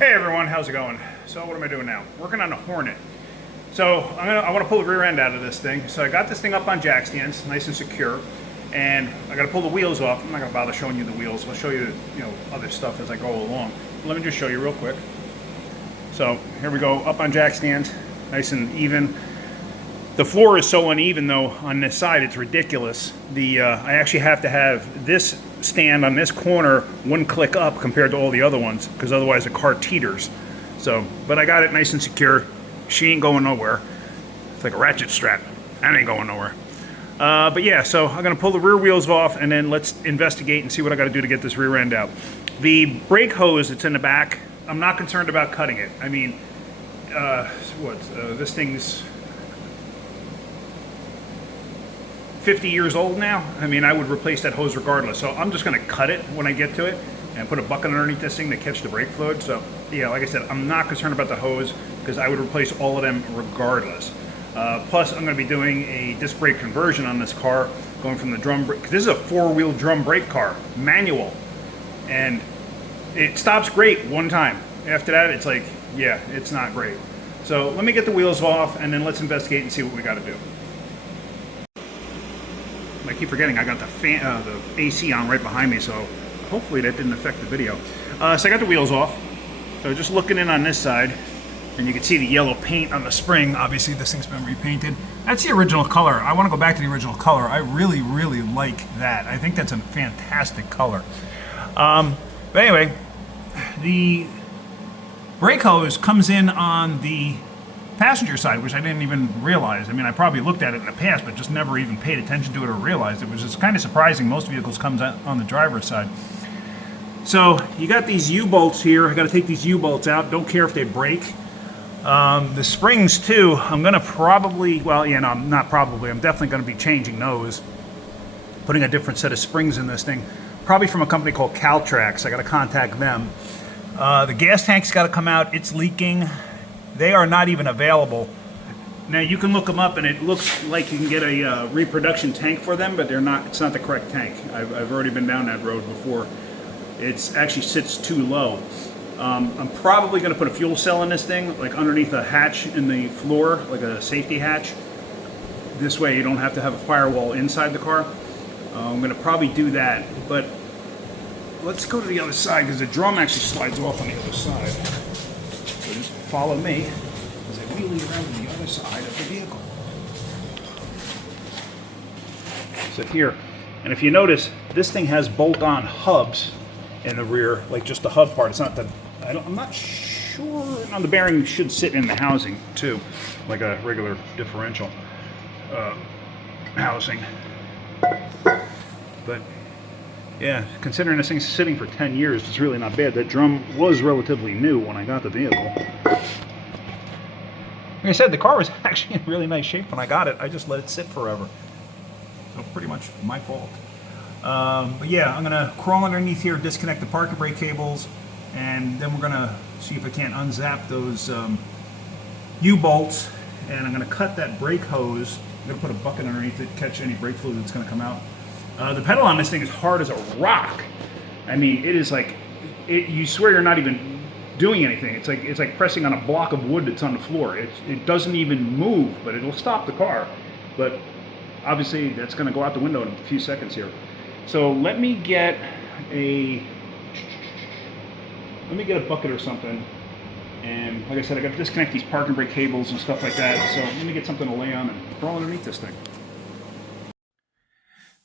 Hey everyone, how's it going? So what am I doing now? Working on a Hornet. So I want to pull the rear end out of this thing. So I got this thing up on jack stands, nice and secure, and I got to pull the wheels off. I'm not going to bother showing you the wheels. I'll show you, other stuff as I go along. Let me just show you real quick. So here we go, up on jack stands, nice and even. The floor is so uneven though on this side, it's ridiculous. I actually have to have this stand on this corner one click up compared to all the other ones, because otherwise the car teeters. So, but I got it nice and secure. She ain't going nowhere. It's like a ratchet strap. That ain't going nowhere. But yeah, so I'm gonna pull the rear wheels off and then let's investigate and see what I gotta do to get this rear end out. The brake hose that's in the back, I'm not concerned about cutting it. I mean, this thing's 50 years old now. I mean, I would replace that hose regardless. So I'm just gonna cut it when I get to it and put a bucket underneath this thing to catch the brake fluid. So yeah, like I said, I'm not concerned about the hose because I would replace all of them regardless. Plus, I'm gonna be doing a disc brake conversion on this car, going from the drum brake. This is a 4-wheel drum brake car, manual. And it stops great one time. After that, it's like, yeah, it's not great. So let me get the wheels off and then let's investigate and see what we gotta do. I keep forgetting I got the fan, the AC on right behind me, so hopefully that didn't affect the video. So I got the wheels off. So just looking in on this side, and you can see the yellow paint on the spring. Obviously this thing's been repainted. That's the original color. I want to go back to the original color. I really, really like that. I think that's a fantastic color. But anyway, the brake hose comes in on the passenger side, which I didn't even realize. I mean, I probably looked at it in the past, but just never even paid attention to it or realized it. Was just kind of surprising. Most vehicles comes on the driver's side. So you got these U-bolts here. I got to take these U-bolts out. Don't care if they break. The springs too, I'm going to probably, well, yeah, no, not probably. I'm definitely going to be changing those. Putting a different set of springs in this thing. Probably from a company called Caltrax. I got to contact them. The gas tank's got to come out. It's leaking. They are not even available. Now you can look them up and it looks like you can get a reproduction tank for them, but they're not. It's not the correct tank. I've already been down that road before. It actually sits too low. I'm probably going to put a fuel cell in this thing, like underneath a hatch in the floor, like a safety hatch. This way you don't have to have a firewall inside the car. I'm going to probably do that, but let's go to the other side because the drum actually slides off on the other side. So just follow me as I wheelie around to the other side of the vehicle. So here, and if you notice, this thing has bolt-on hubs in the rear, like just the hub part. It's not the, I'm not sure. No, the bearing should sit in the housing too, like a regular differential housing. But yeah, considering this thing's sitting for 10 years, it's really not bad. That drum was relatively new when I got the vehicle. Like I said, the car was actually in really nice shape when I got it. I just let it sit forever. So pretty much my fault. But yeah, I'm going to crawl underneath here, disconnect the parking brake cables, and then we're going to see if I can't unzap those U-bolts, and I'm going to cut that brake hose. I'm going to put a bucket underneath it, catch any brake fluid that's going to come out. The pedal on this thing is hard as a rock. I mean, it is like, you swear you're not even doing anything. It's like pressing on a block of wood that's on the floor. It doesn't even move, but it'll stop the car. But obviously that's going to go out the window in a few seconds here. So let me get a bucket or something. And like I said, I got to disconnect these parking brake cables and stuff like that. So let me get something to lay on and crawl underneath this thing.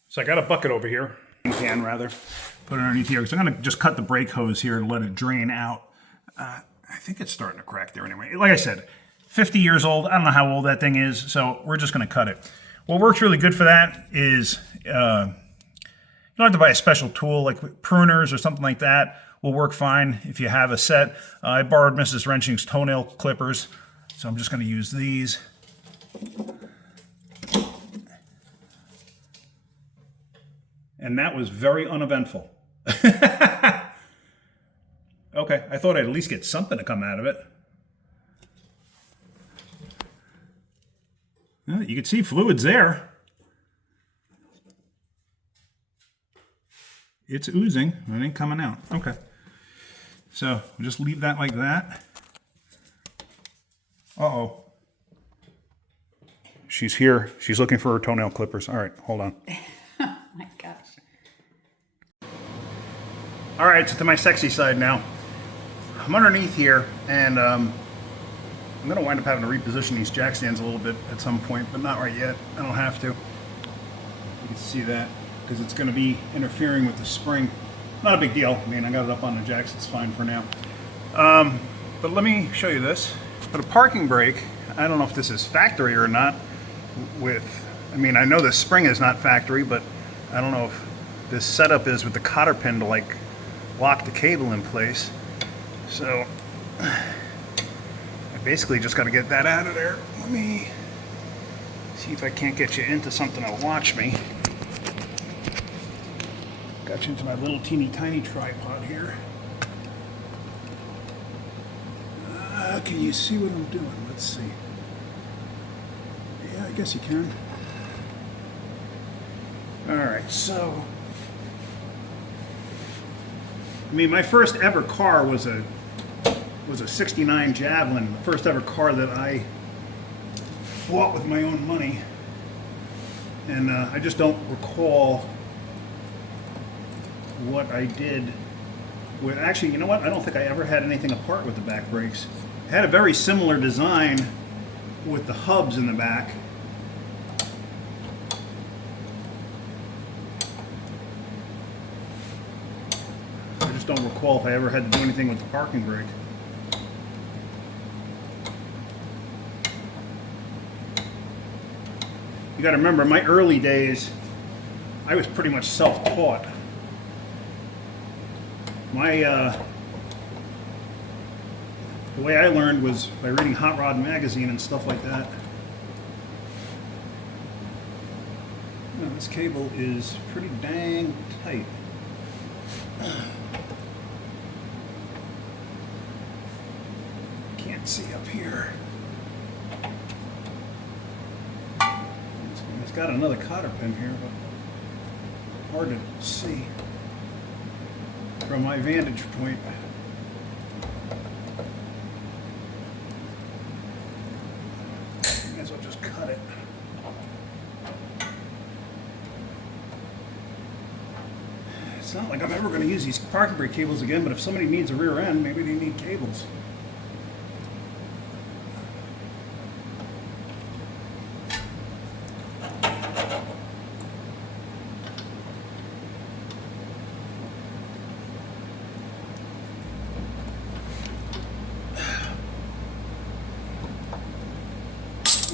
So I got a bucket over here, can rather, put it underneath here. So I'm going to just cut the brake hose here and let it drain out. I think it's starting to crack there anyway. Like I said, 50 years old. I don't know how old that thing is, so we're just going to cut it. What works really good for that is you don't have to buy a special tool like pruners or something like that. Will work fine if you have a set. I borrowed Mrs. Wrenching's toenail clippers, so I'm just going to use these. And that was very uneventful. Okay, I thought I'd at least get something to come out of it. Well, you can see fluids there. It's oozing. It ain't coming out. Okay. So we'll just leave that like that. Uh-oh. She's here. She's looking for her toenail clippers. All right, hold on. Oh my gosh. All right, so to my sexy side now. I'm underneath here, and I'm going to wind up having to reposition these jack stands a little bit at some point, but not right yet. I don't have to. You can see that, because it's going to be interfering with the spring. Not a big deal. I mean, I got it up on the jacks. It's fine for now. But let me show you this. For the parking brake, I don't know if this is factory or not. I mean, I know the spring is not factory, but I don't know if this setup is with the cotter pin to like lock the cable in place. So I basically just got to get that out of there. Let me see if I can't get you into something that'll watch me. Got you into my little teeny tiny tripod here. Can you see what I'm doing? Let's see. Yeah, I guess you can. All right, so I mean, my first ever car was a '69 Javelin, the first ever car that I bought with my own money, and I just don't recall what I did with. Actually, you know what? I don't think I ever had anything apart with the back brakes. It had a very similar design with the hubs in the back. I just don't recall if I ever had to do anything with the parking brake. You got to remember, in my early days, I was pretty much self-taught. The way I learned was by reading Hot Rod magazine and stuff like that. Now, this cable is pretty dang tight. Can't see up here. It's got another cotter pin here, but hard to see from my vantage point. Might as well just cut it. It's not like I'm ever going to use these parking brake cables again, but if somebody needs a rear end, maybe they need cables.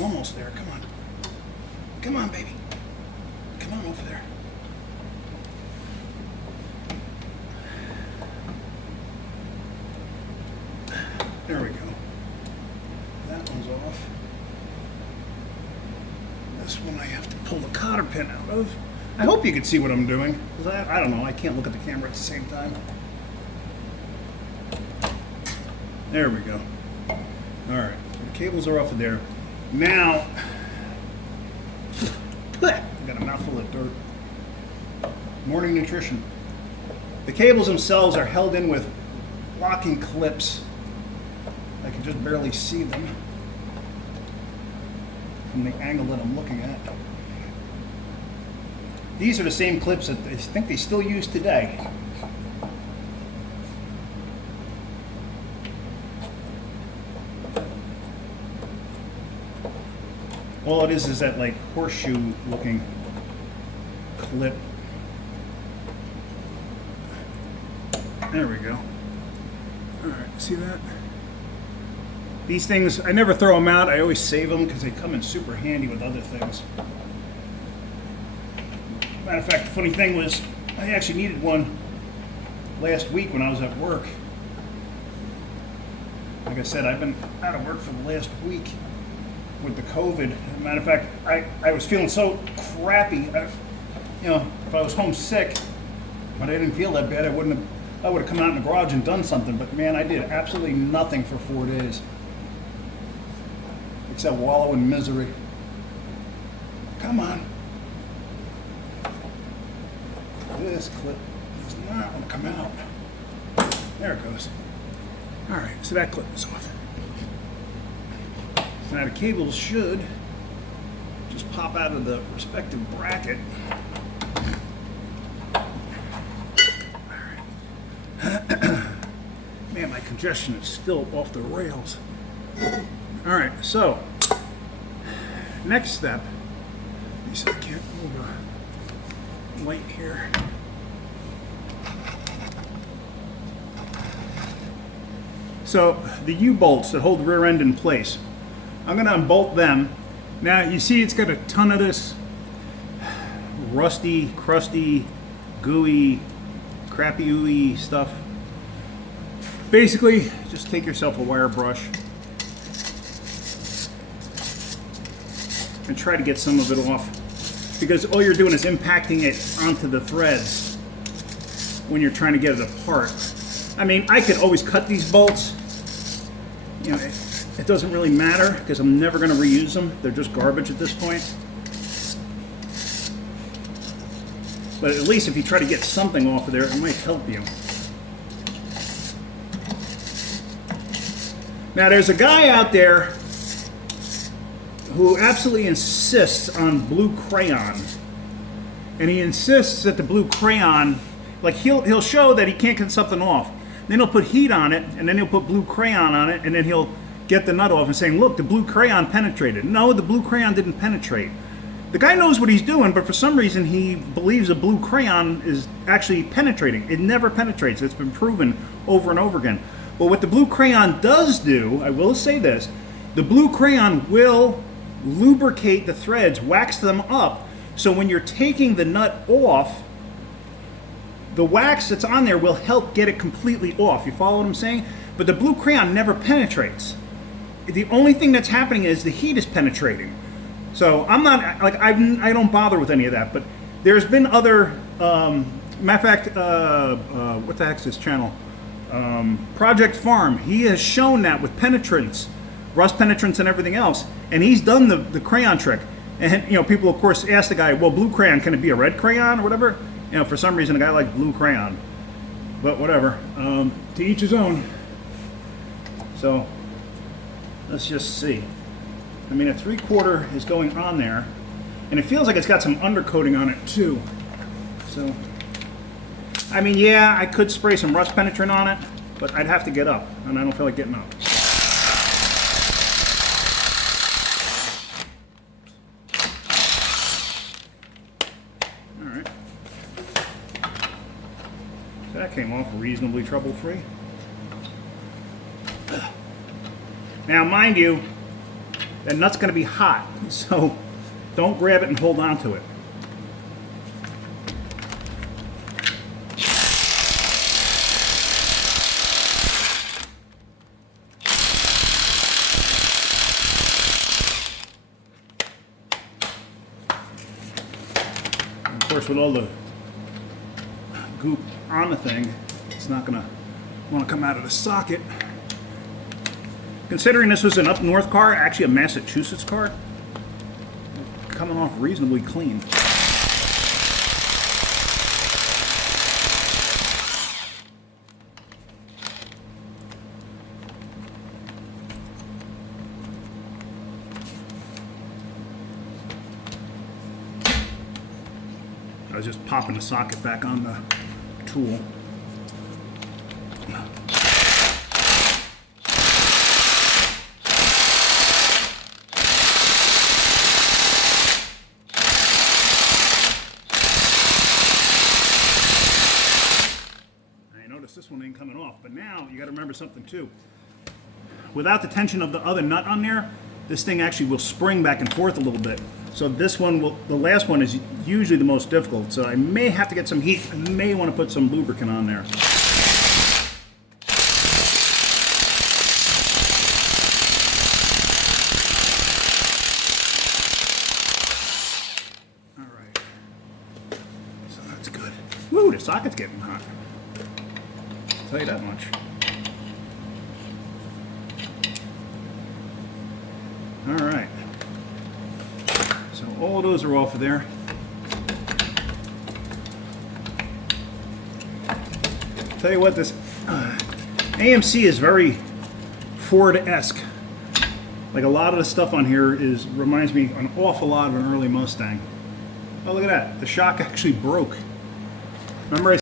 Almost there, come on. Come on, baby. Come on over there. There we go. That one's off. This one I have to pull the cotter pin out of. I hope you can see what I'm doing, because I don't know, I can't look at the camera at the same time. There we go. Alright, the cables are off of there. Now, I got a mouthful of dirt. Morning nutrition. The cables themselves are held in with locking clips. I can just barely see them from the angle that I'm looking at. These are the same clips that I think they still use today. All it is that like horseshoe looking clip. There we go. Alright, see that? These things, I never throw them out. I always save them because they come in super handy with other things. Matter of fact, the funny thing was, I actually needed one last week when I was at work. Like I said, I've been out of work for the last week with the COVID. Matter of fact, I was feeling so crappy. You know, if I was homesick, but I didn't feel that bad, I would have come out in the garage and done something. But man, I did absolutely nothing for 4 days. Except wallow in misery. Come on. This clip does not want to come out. There it goes. All right, so that clip is off. So now the cables should just pop out of the respective bracket. Man, my congestion is still off the rails. All right, so next step. Let me see if I can't move a light here. So the U-bolts that hold the rear end in place, I'm going to unbolt them. Now you see it's got a ton of this rusty, crusty, gooey, crappy-ooey stuff. Basically, just take yourself a wire brush and try to get some of it off, because all you're doing is impacting it onto the threads when you're trying to get it apart. I mean, I could always cut these bolts. You know, it doesn't really matter because I'm never going to reuse them. They're just garbage at this point. But at least if you try to get something off of there, it might help you. Now, there's a guy out there who absolutely insists on blue crayon. And he insists that the blue crayon, like he'll show that he can't get something off. Then he'll put heat on it, and then he'll put blue crayon on it, and then he'll get the nut off and saying, look, the blue crayon penetrated. No, the blue crayon didn't penetrate. The guy knows what he's doing, but for some reason he believes a blue crayon is actually penetrating. It never penetrates. It's been proven over and over again. But what the blue crayon does do, I will say this, the blue crayon will lubricate the threads, wax them up, so when you're taking the nut off, the wax that's on there will help get it completely off. You follow what I'm saying? But the blue crayon never penetrates. The only thing that's happening is the heat is penetrating. So I'm not, like, I don't bother with any of that. But there's been other, matter of fact, what the heck's this channel? Project Farm. He has shown that with penetrance, rust penetrance and everything else. And he's done the crayon trick. And, you know, people, of course, ask the guy, well, blue crayon, can it be a red crayon or whatever? You know, for some reason, the guy likes blue crayon. But whatever. To each his own. So, let's just see. I mean, a 3/4 is going on there. And it feels like it's got some undercoating on it, too. So, I mean, yeah, I could spray some rust penetrant on it, but I'd have to get up. And I don't feel like getting up. That came off reasonably trouble-free. Now, mind you, that nut's going to be hot, so don't grab it and hold on to it. And of course, with all the goop on the thing, it's not going to want to come out of the socket. Considering this was an up north car, actually a Massachusetts car, coming off reasonably clean. I was just popping the socket back on the tool. This one ain't coming off, but now you got to remember something too. Without the tension of the other nut on there, this thing actually will spring back and forth a little bit. So this one will, the last one is usually the most difficult. So I may have to get some heat. I may want to put some lubricant on there. All right. So that's good. Woo, the socket's getting hot. I'll tell you that much. All right. So all of those are off of there. Tell you what, this AMC is very Ford-esque. Like a lot of the stuff on here reminds me an awful lot of an early Mustang. Oh, look at that. The shock actually broke. Remember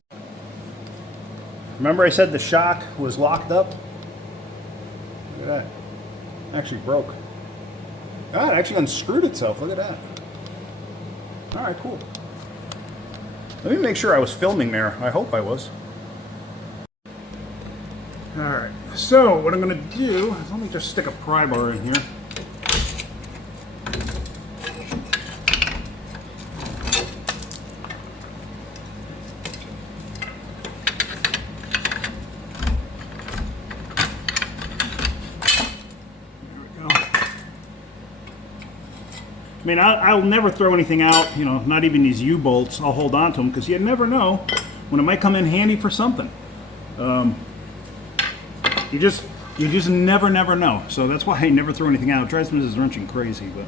I said the shock was locked up? Look at that. It actually broke. Ah, it actually unscrewed itself. Look at that. All right, cool. Let me make sure I was filming there. I hope I was. All right, so what I'm going to do is let me just stick a pry bar in here. I mean, I'll never throw anything out, you know, not even these U-bolts. I'll hold on to them because you never know when it might come in handy for something. You just never know. So that's why I never throw anything out. It drives Mrs. Wrenching crazy, but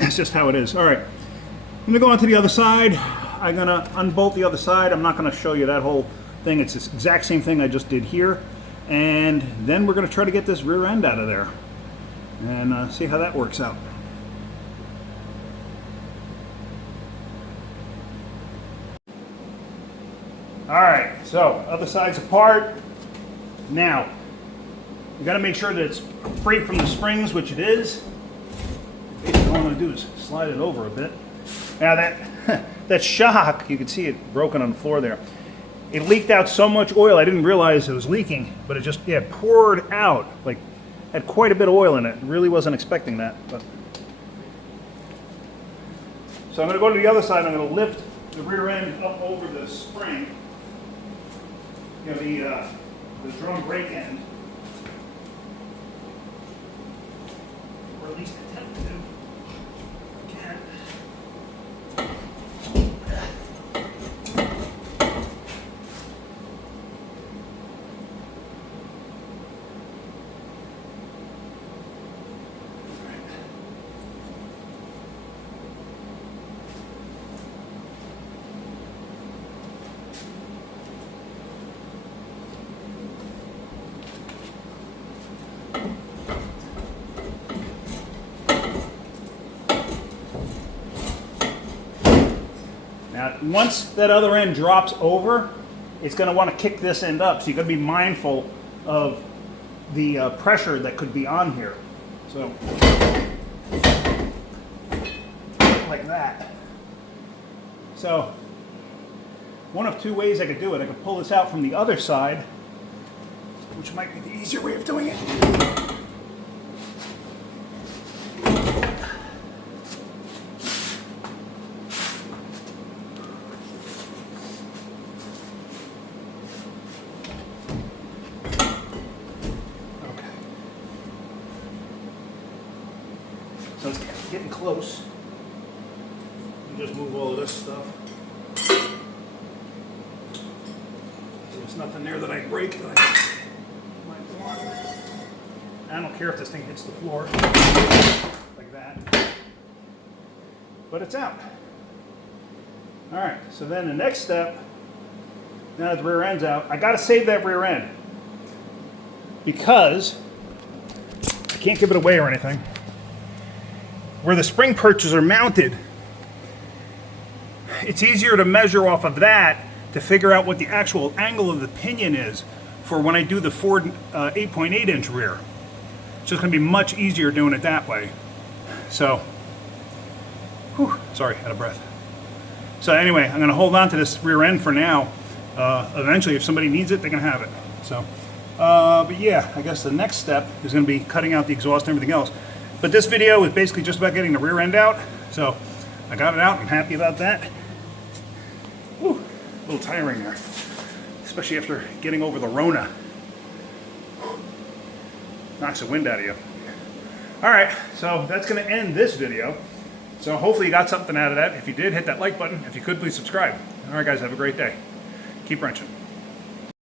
it's just how it is. All right, I'm gonna go on to the other side. I'm gonna unbolt the other side. I'm not gonna show you that whole thing. It's the exact same thing I just did here. And then we're gonna try to get this rear end out of there and see how that works out. All right, so other side's apart. Now, you gotta make sure that it's free from the springs, which it is. Basically, all I'm gonna do is slide it over a bit. Now that shock, you can see it broken on the floor there. It leaked out so much oil, I didn't realize it was leaking, but it just, yeah, poured out, like, had quite a bit of oil in it. Really wasn't expecting that, but. So I'm gonna go to the other side, I'm gonna lift the rear end up over the spring. You know, the drum brake end, or at least attempt to. Can. Now, once that other end drops over, it's going to want to kick this end up. So you've got to be mindful of the pressure that could be on here. So, like that. So, one of two ways I could do it. I could pull this out from the other side, which might be the easier way of doing it. So it's getting close. You just move all of this stuff. There's nothing there that I break that I might want. I don't care if this thing hits the floor like that, but it's out. All right, so then the next step, now that the rear end's out, I gotta save that rear end because I can't give it away or anything. Where the spring perches are mounted, it's easier to measure off of that to figure out what the actual angle of the pinion is for when I do the Ford 8.8 inch rear. It's just going to be much easier doing it that way. So, whew, sorry, out of breath. So anyway, I'm going to hold on to this rear end for now. Eventually, if somebody needs it, they can have it. So, but yeah, I guess the next step is going to be cutting out the exhaust and everything else. But this video is basically just about getting the rear end out. So I got it out. I'm happy about that. Whew, a little tiring there, especially after getting over the Rona. Knocks the wind out of you. All right, so that's going to end this video. So hopefully you got something out of that. If you did, hit that like button. If you could, please subscribe. All right, guys, have a great day. Keep wrenching.